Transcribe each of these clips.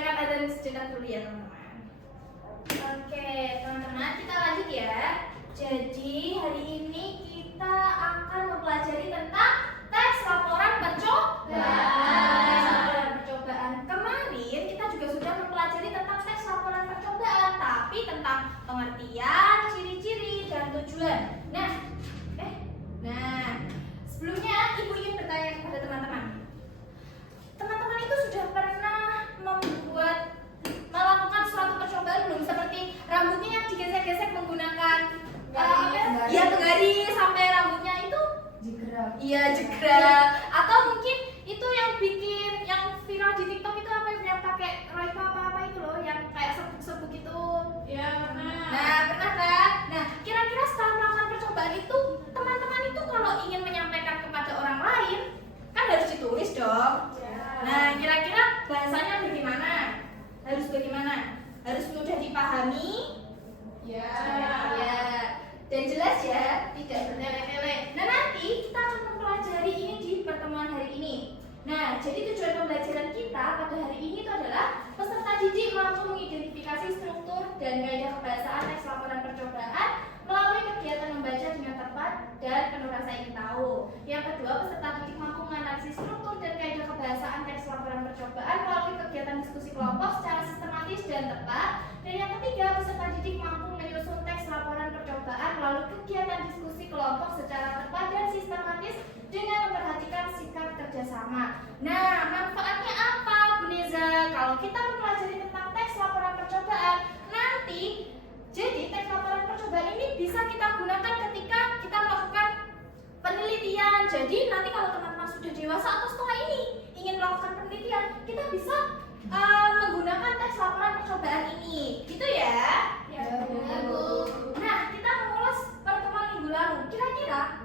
dengarkan adzan sejenak dulu ya teman-teman. Oke teman-teman, kita lanjut ya. Jadi hari ini kita akan mempelajari tentang teks laporan percobaan. Kemarin kita juga sudah mempelajari tentang teks laporan percobaan, tapi tentang pengertian, ciri-ciri, dan tujuan. Nah, sebelumnya ibu ingin bertanya kepada teman-teman. Teman-teman itu sudah pernah melakukan suatu percobaan belum? Seperti rambutnya yang digesek-gesek menggunakan penggari sampai rambutnya itu jegrab. Iya, jegrab. Atau mungkin itu yang bikin yang viral di TikTok itu apa yang pakai Royco apa itu loh, yang kayak sebuk-sebuk itu. Ya, pernah. Nah, pernah kan? Nah, kira-kira setelah melakukan percobaan itu, teman-teman itu kalau ingin menyampaikan kepada orang lain, kan harus ditulis dong. Ya. Nah, kira-kira bahasanya bagaimana? Harus bagaimana? Harus mudah dipahami? Ya. Ya. Dan jelas ya, tidak bertele-tele. Nah, nanti kita akan mempelajari ini di pertemuan hari ini. Nah, jadi tujuan pembelajaran kita pada hari ini itu adalah peserta didik mampu mengidentifikasi struktur dan kaidah kebahasaan teks laporan percobaan melalui kegiatan membaca dengan tepat dan penuh rasa ingin tahu. Yang kedua, peserta didik mampu menganalisis struktur dan kaidah kebahasaan teks laporan percobaan melalui kegiatan diskusi kelompok secara sistematis dan tepat. Dan yang ketiga, peserta didik mampu menyusun teks laporan percobaan melalui kegiatan diskusi kelompok secara tepat dan sistematis dengan memperhatikan sikap kerjasama. Nah, manfaatnya apa, Bu Neza? Kalau kita mempelajari tentang teks laporan percobaan, nanti jadi teks laporan percobaan ini bisa kita gunakan ketika kita melakukan penelitian. Jadi nanti kalau teman-teman sudah dewasa atau setelah ini ingin melakukan penelitian, kita bisa menggunakan teks laporan percobaan ini, gitu ya? Ya, Bu. Nah, kita mengulas pertemuan minggu lalu. Kira-kira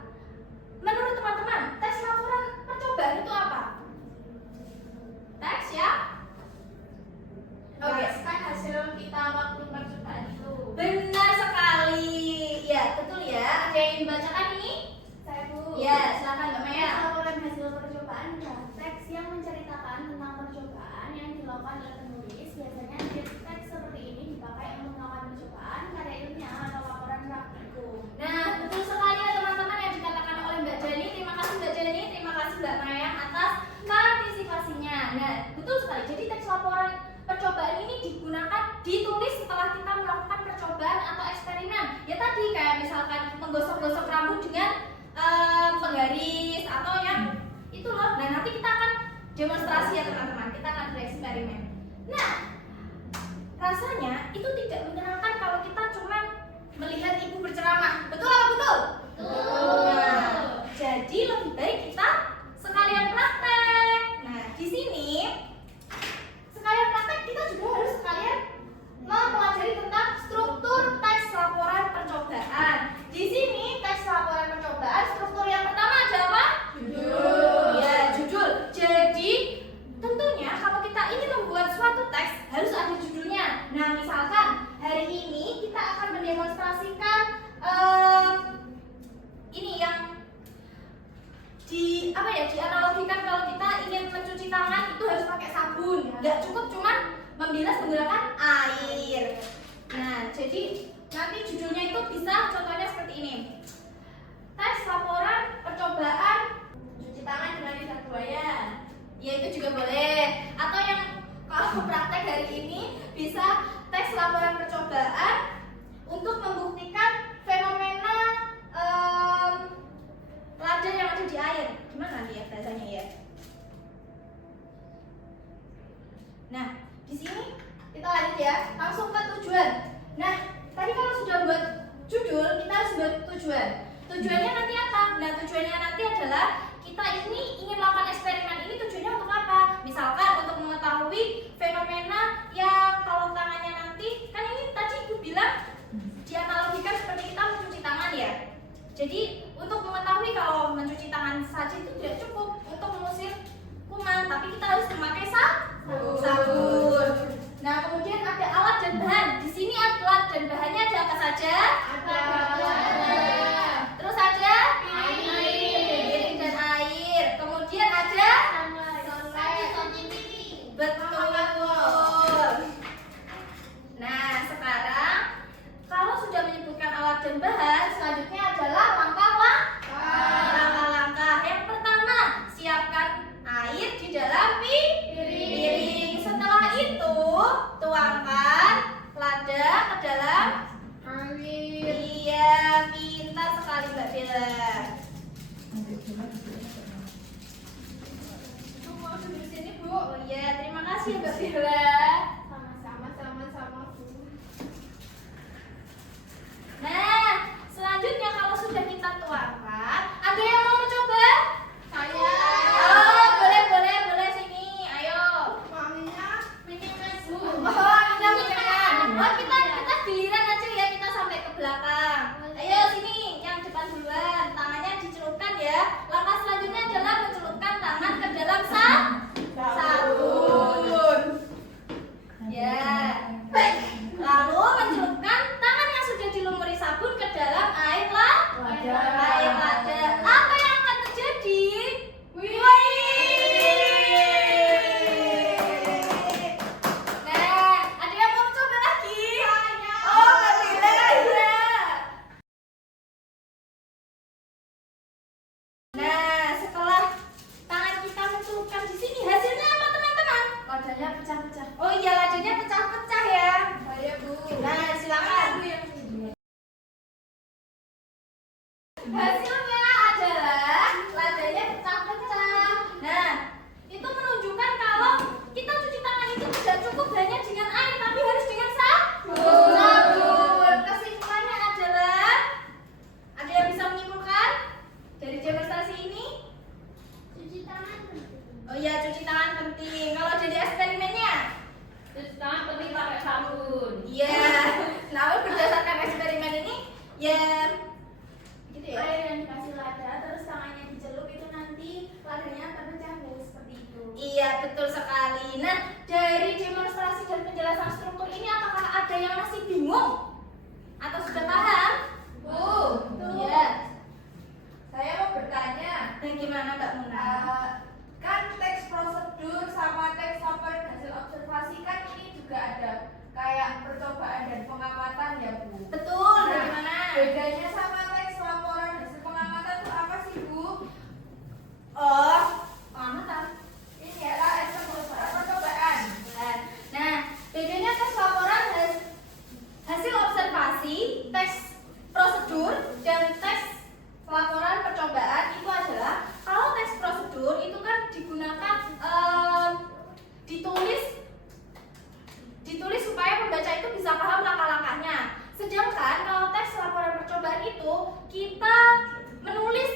menurut teman-teman, teks laporan percobaan itu apa? Teks ya? Oke. Kan hasil kita waktu percobaan itu. Benar sekali. Ya, betul ya. Ada yang ingin bacakan ini? Saya, Bu. Ya, silakan Mbak Maya. Laporan hasil percobaan adalah teks yang menceritakan tentang percobaan yang dilakukan oleh penulis. Biasanya teks seperti ini dipakai untuk melakukan percobaan, karya ilmiah atau laporan praktikum. Nah, betul sekali ya teman-teman yang dikatakan oleh Mbak Jani. Terima kasih Mbak Jani, terima kasih Mbak Maya atas partisipasinya. Nah, betul sekali. Jadi teks laporan percobaan ini ditulis setelah kita melakukan percobaan atau eksperimen. Ya tadi kayak misalkan menggosok-gosok rambut dengan penggaris atau yang itu loh. Nah, nanti kita akan demonstrasi ya teman-teman. Kita akan bereksperimen. Nah, rasanya itu tidak menyenangkan kalau kita cuma melihat ibu berceramah. Betul apa betul? Betul. Nah, jadi lebih baik kita sekalian praktek. Nah, di sini sekalian praktek kita juga harus sekalian mempelajari tentang struktur teks laporan percobaan. Di sini teks laporan percobaan struktur yang pertama ada apa? Judul. Ya, judul. Jadi tentunya kalau kita ingin membuat suatu teks harus ada judulnya. Nah, misalkan hari ini kita akan mendemonstrasikan ini yang dianalogikan kalau kita ingin mencuci tangan itu harus pakai sabun. Nggak cukup cuman membilas menggunakan air. Nah, jadi nanti judulnya itu bisa contohnya seperti ini. Teks laporan percobaan Cuci tangan dengan lidah buaya. ya itu juga boleh. Atau yang kalau praktek hari ini bisa teks laporan percobaan untuk membuktikan fenomena lada yang ada di air. Gimana nanti ya bahasanya ya? Nah, di sini kita lanjut ya, langsung ke tujuan. Nah, tadi kalau sudah buat judul, kita harus buat tujuan. Tujuannya nanti apa? Nah, tujuannya nanti adalah kita ini ingin melakukan eksperimen ini tujuannya untuk apa? Misalkan untuk mengetahui fenomena yang kalau tangannya nanti, kan ini tadi ibu bilang dianalogikan seperti kita mencuci tangan ya. Jadi untuk mengetahui kalau mencuci tangan saja itu tidak cukup untuk mengusir kuman, tapi kita harus memakai sabun. Nah, kemudian ada alat dan bahan. Di sini alat dan bahannya ada apa saja? Ada. Terus ada Air. piring dan air. Kemudian ada betul. Ya. Lalu mencelupkan tangan yang sudah dilumuri sabun ke dalam air lada. Apa yang akan terjadi? Nah, ada yang mau coba lagi? Oh, nggak boleh ya. Nah, setelah tangan kita mencelupkan di sini, hasilnya apa teman-teman? Ladanya pecah-pecah. Oh iya, ladanya pecah-pecah ya. Saya Bu. Nah, silakan. Hasilnya adalah ladanya pecah-pecah. Nah, itu menunjukkan kalau kita cuci tangan itu tidak cukup hanya dengan air, tapi harus dengan sabun. Kesimpulannya adalah, ada yang bisa menyimpulkan dari demonstrasi ini? Cuci tangan penting. Oh iya, cuci tangan penting. Kalau jadi eksperimennya? Cuci tangan penting pakai sabun. Iya. Namun berdasarkan eksperimen ini, ya gitu ya. Air yang dikasih lada terus tangannya dicelup itu nanti ladanya terpecah guys, seperti itu. Iya, betul sekali. Nah, dari demonstrasi dan penjelasan struktur ini, apakah ada yang masih bingung? Atau sudah paham? Bu, Iya. saya mau bertanya. Nah, gimana Mbak Muna? Kan teks prosedur sama teks laporan hasil observasi kan ini juga ada kayak percobaan dan pengamatan ya Bu. Betul, Nah, bagaimana? bedanya sama teks laporan hasil pengamatan itu apa sih Bu? Oh, pengamatan. Ini ya percobaan. Nah, bedanya tes laporan hasil observasi, tes prosedur, dan tes laporan percobaan itu adalah kalau tes prosedur itu kan digunakan ditulis supaya pembaca itu bisa paham langkah-langkahnya. Sedangkan kalau tes laporan percobaan itu kita menulis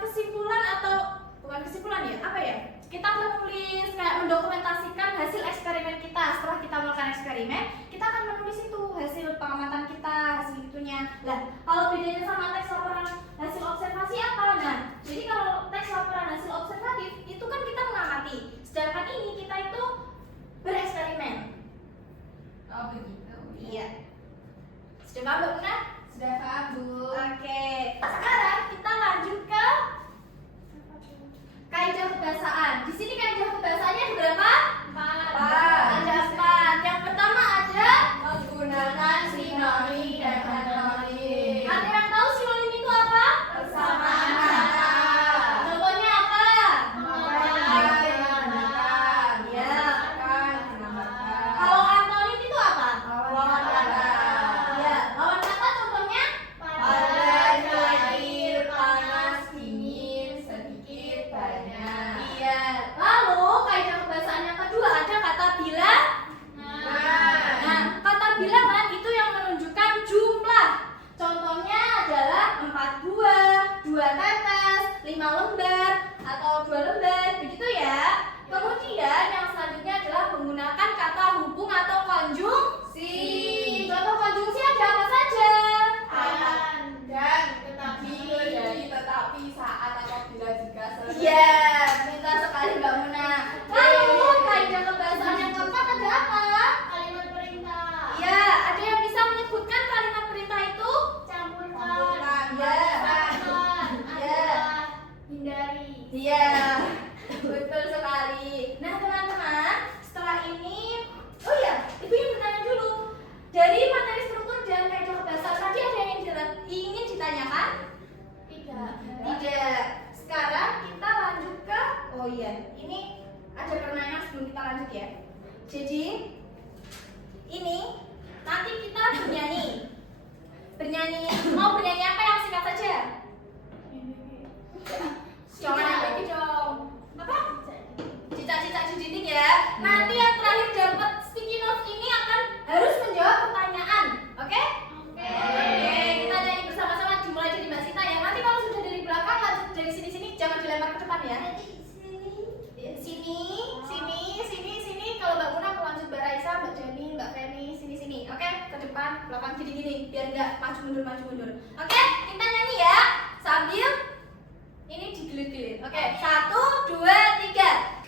kesimpulan atau bukan kesimpulan ya, apa ya? Kita menulis kayak mendokumentasikan hasil eksperimen kita. Setelah kita melakukan eksperimen, kita akan menulis itu hasil pengamatan kita, hasil itunya. Lah, kalau bedanya sama teks laporan hasil observasi apa? Nah, jadi kalau teks laporan hasil observatif itu kan kita mengamati. Sedangkan ini kita itu bereksperimen. Oh begitu. Iya. Sudah paham Mbak Muna? Sudah paham Bu. Oke. Sekarang kita lanjut ke kaidah kebahasaan. Di sini kaidah kebahasaannya ada berapa? 4. Ada 4. Yang pertama ada Menggunakan sinonim dan anonim. Ada yang tahu sinonim itu apa? Persamaan kata. Contohnya apa? Menambahkan. Ya. Menambahkan. Kalau antonim itu apa? Lawan kata. Ya. Lawan kata contohnya? Padan, cair, panas, dingin, sedikit, banyak. Iya. Lalu kaidah kebahasaan yang kedua ada kata bila. Nah, kata bilangan itu yang menunjukkan jumlah. Contohnya adalah 4 buah, 2 tetes, 5 lembar, atau 2 lembar, begitu ya. Kemudian yang selanjutnya adalah menggunakan kata hubung atau konjungsi. Contoh konjungsi ada apa saja? Dan tetapi, tetapi, saat, apabila, jika, selesai. Iya, pintar sekali Mbak Muna. Lalu kaidah kebahasaan yang keempat ada apa? Kalimat perintah. Iya, ada yang bisa menyebutkan kalimat perintah itu? Campurkan. Ya. Tambahkan. Ya. Adalah hindari. Iya, betul sekali. Nah teman-teman, setelah ini, oh iya, ibu yang bertanya dulu. Dari materi struktur dan kaidah kebahasaan tadi ada yang ingin ditanyakan? Tidak. Sekarang kita lanjut ke, oh iya, ini ada permainan sebelum kita lanjut ya. Jadi ini nanti kita bernyanyi. Mau bernyanyi apa yang singkat saja? Jangan yang bagi dong. Apa? Cicak-cicak di dinding ya. Nanti yang terakhir dapat sticky notes ini akan harus menjawab pertanyaan. Oke? Oke, kita nyanyi bersama-sama dimulai dari Mbak Sita ya. Nanti kalau sudah dari belakang lanjut dari sini-sini, jangan dilempar ke depan ya. Sini. Kalau Mbak Muna mau lanjut Mbak Raisa, Mbak Jani, Mbak Feni, sini. Oke? Ke depan, belakang gini-gini biar nggak maju mundur. Oke? Kita nyanyi ya. Sambil ini digilir-gilir. Oke, 1, 2, 3.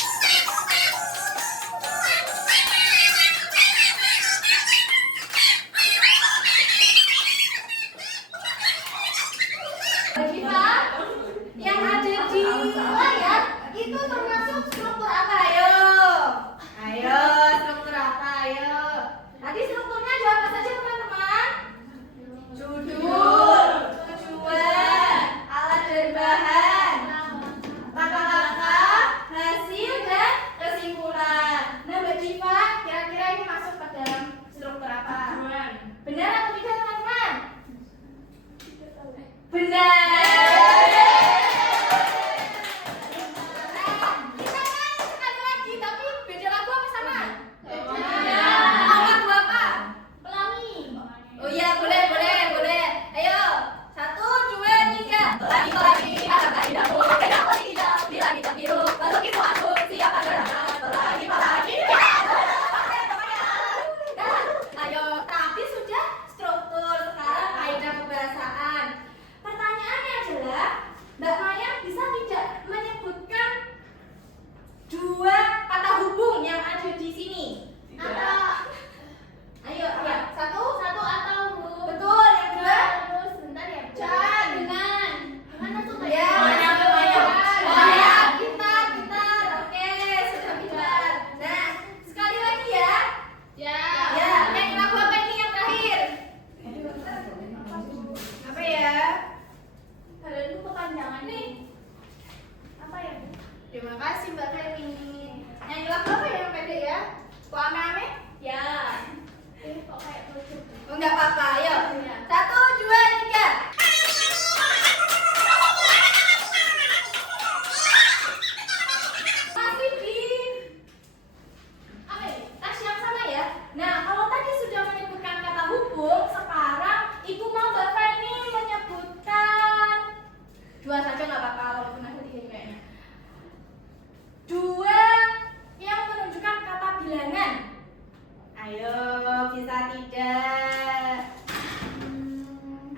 tidak.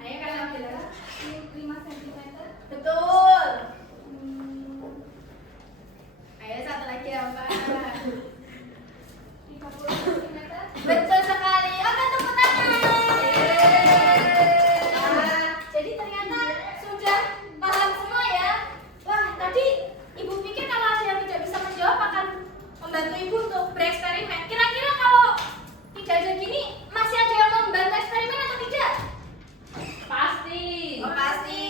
Ayo kalian bilang 5 cm. betul. Ayo satu lagi apa? 30 cm. Betul sekali. Oke, tepuk tangan. Nah, jadi ternyata sudah paham semua ya. Wah, tadi ibu pikir kalau ada yang tidak bisa menjawab akan membantu ibu untuk bereksperimen. Kira-kira kalau tidak ada gini, masih ada yang mau membantu eksperimen atau tidak? Pasti. Oh, pasti.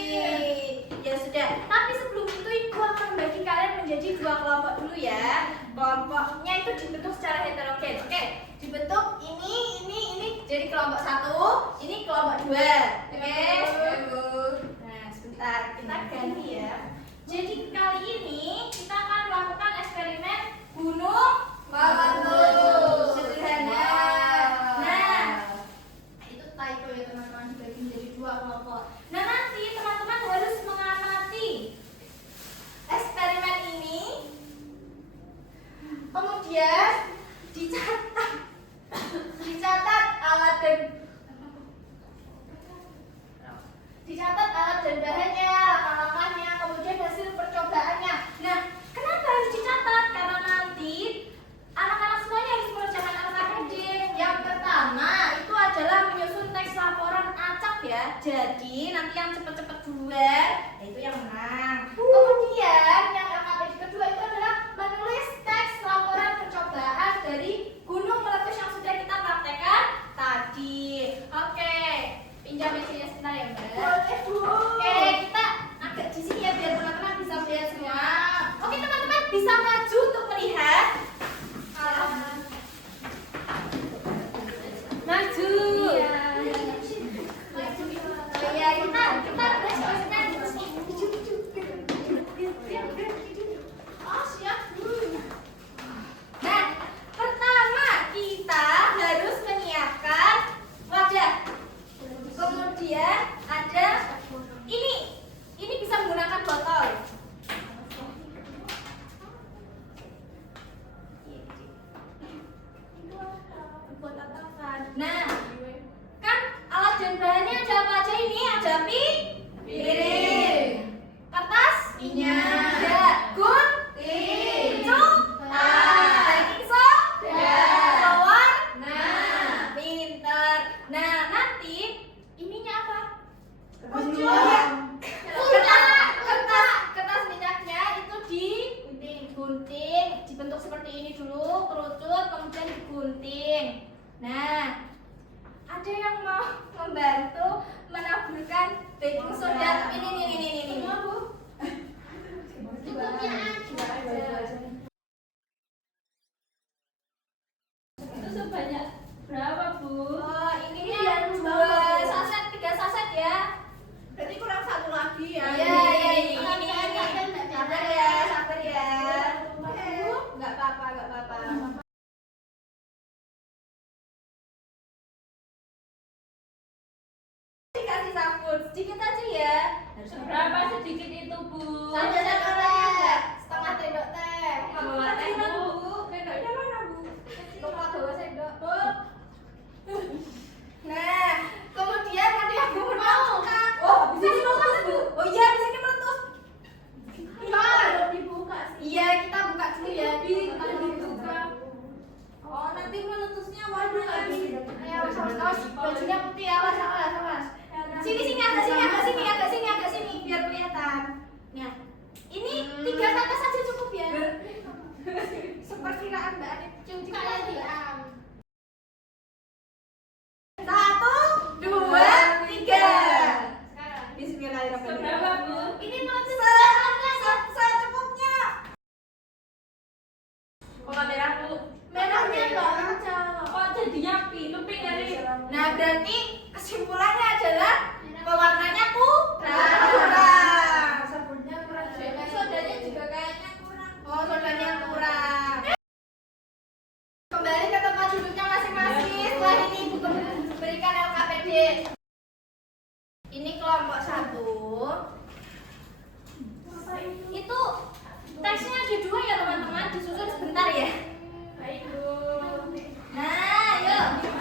Ya sudah. Tapi sebelum itu ibu akan membagi kalian menjadi dua kelompok dulu ya. Kelompoknya itu dibentuk secara heterogen. Oke, dibentuk ini. Jadi kelompok 1, ini kelompok 2. Oke. Nah, sebentar kita ganti ya. Jadi kali ini kita akan melakukan eksperimen gunung meletus. Sederhana. Nah, itu typo ya teman-teman, dibagi menjadi dua kelompok. Nah, nanti teman-teman harus mengamati eksperimen ini, kemudian dicatat alat dan bahannya, langkah-langkahnya, kemudian hasil percobaannya. Nah, kenapa harus dicatat? Karena nanti anak-anak semuanya harus mengerjakan LKPD. Yang pertama itu adalah menyusun teks laporan acak ya. Jadi nanti yang cepet-cepet duluan itu yang menang. Kemudian yang LKPD kedua itu adalah menulis teks laporan percobaan dari gunung meletus yang sudah kita praktekkan tadi. Oke, pinjam mesinnya sebentar ya Mbak. Boleh, Bu. Oke, kita agak di sini ya biar teman-teman bisa melihat semua. Oke, teman-teman bisa maju untuk melihat. Maju. Iya. Oh iya, kita tes maksudnya oh siap. Nah, pertama kita harus menyiapkan wadah. Kemudian ada ini bisa menggunakan botol. Nah, kan alat dan bahannya ada apa aja ini? Ada piring, kertas, minyak, ada gunting, baking soda, tower. Nah, pinter. Nah, nanti ininya apa? Kertas minyaknya itu digunting, dibentuk seperti ini dulu, kerucut, kemudian digunting. Nah, ada yang mau membantu menaburkan baking soda? Ini. Semua, Bu. Cukupnya aja. Itu sebanyak berapa, Bu? Oh, ini dia 2 saset, 3 saset ya. Berarti kurang 1 lagi ya. Iya, ini. Sabar ya. Enggak apa-apa. Dikasih sabun sedikit aja ya. Seberapa sedikit itu, Bu? Saja teh, setengah sendok teh. Nggak bawa teh, Bu. Sendoknya mana, Bu? Lupa bawa sendok. Nah, kemudian ada yang mau memasukkan. Oh, di sini meletus, Bu. Oh iya, di sini meletus. Kalau dibuka sih. Iya, kita buka dulu ya. Dibuka. Oh, nanti meletusnya waduh lagi. Ayo, awas, bajunya putih, awas. Sini, agak sini, biar kelihatan. Nah, ini 3 kata saja cukup ya. Seperkiraan Mbak Anit. Buka lagi. 1, 2, 3. Sekarang. Bismillahirrahmanirrahim. Seberapa, Bu? Ini meletus secukupnya. Kok merah, Bu? Merahnya enggak kencang. Kok jadinya pink dari? Nah, berarti kesimpulannya adalah pewarnanya kurang. Sabunnya kurang. Sodanya juga kayaknya kurang. Oh, sodanya kurang. Kembali ke tempat duduknya masing-masing. Setelah ini Ibu berikan LKPD. Ini kelompok 1. Itu teksnya ada 2 ya teman-teman. Disusun sebentar ya. Baik, Bu. Nah, yuk.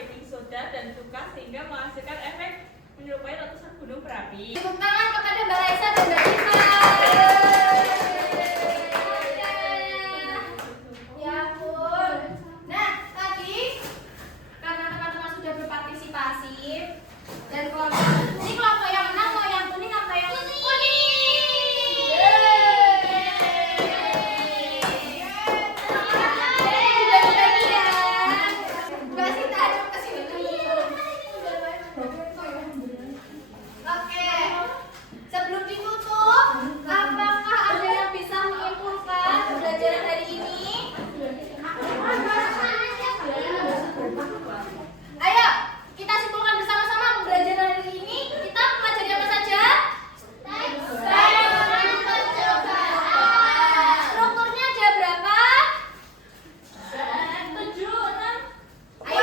baking soda dan cuka sehingga menghasilkan efek menyerupai letusan gunung berapi. Tepuk tangan kepada Mbak Raisa dan Mbak Rita. Ya ampun. Nah, tadi karena teman-teman sudah berpartisipasi dan ini kelompok yang menang mau yang kuning apa yang kuning? Bagi-bagi ya. Mbak Sita coba kesini dulu. Oke, sebelum ditutup, apakah ada yang bisa menyimpulkan pembelajaran hari ini? Ayo, kita simpulkan bersama-sama pembelajaran hari ini. Kita pelajari apa saja? Strukturnya ada berapa? 7, 6. Ayo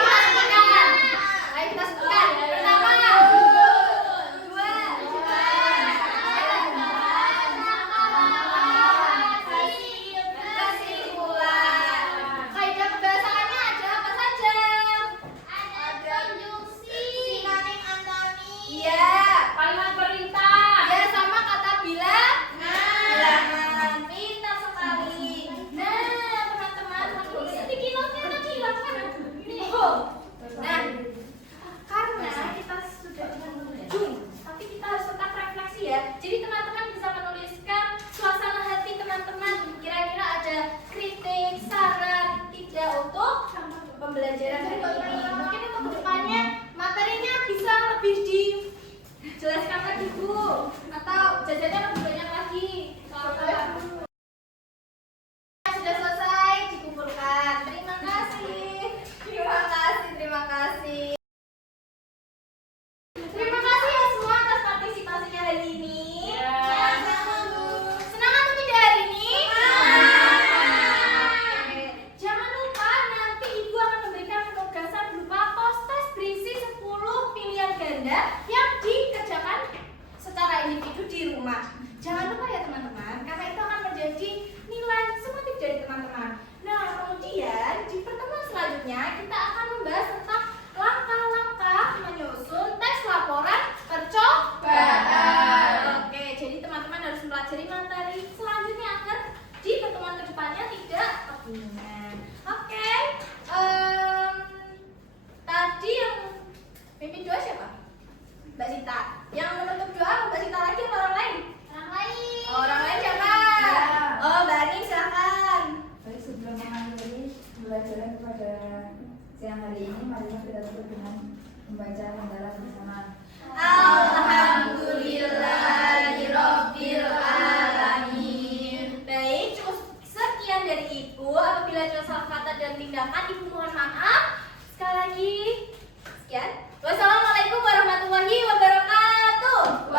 kita sebutkan. Pertama, dua, kesimpulan. Kaidah kebahasaannya ada apa saja? Ada konjungsi, sinonim, antonim. Iya. Kalimat perintah. Ya sama kata bilangan. Pintar sekali. Nah, teman-teman, sedikit notnya tadi hilang kan? Oh. Nah, karena kita sudah di penghujung, tapi kita harus tetap refleksi ya. Jadi teman-teman bisa menuliskan suasana hati teman-teman. Kira-kira ada kritik, saran, tidak untuk pembelajaran hari ini. Mungkin untuk kedepannya materinya bisa lebih dijelaskan lagi Bu, atau jajannya lebih banyak lagi. Sudah selesai dikumpulkan. Terima kasih. Terima kasih. Terima kasih. Terima kasih ya semua atas partisipasinya hari ini. Ya. Senang atau tidak hari ini? Oke. Jangan lupa nanti Ibu akan memberikan penugasan berupa post-test berisi 10 pilihan ganda yang dikerjakan secara individu di rumah. Jangan lupa ya teman-teman, karena itu akan menjadi nilai sumatif dari teman-teman. Nah, kemudian di pertemuan selanjutnya kita akan membahas tentang langkah-langkah menyusun teks laporan percobaan. Oke, jadi teman-teman harus mempelajari materi selanjutnya agar di pertemuan kedepannya tidak kebingungan. Oke, tadi yang pimpin doa siapa? Mbak Sita. Yang menutup doa Mbak Sita lagi atau orang lain? Orang lain. Oh, orang lain siapa? Oh, Mbak Ani silakan. Baik, sebelum mengakhiri pembelajaran pada siang hari ini, mari kita tutup dengan membaca hamdalah bersama. Alhamdulillahirabbil alamin. Baik, cukup sekian dari Ibu. Apabila ada salah kata dan tindakan, Ibu mohon maaf. Sekali lagi, sekian. Wassalamualaikum warahmatullahi wabarakatuh.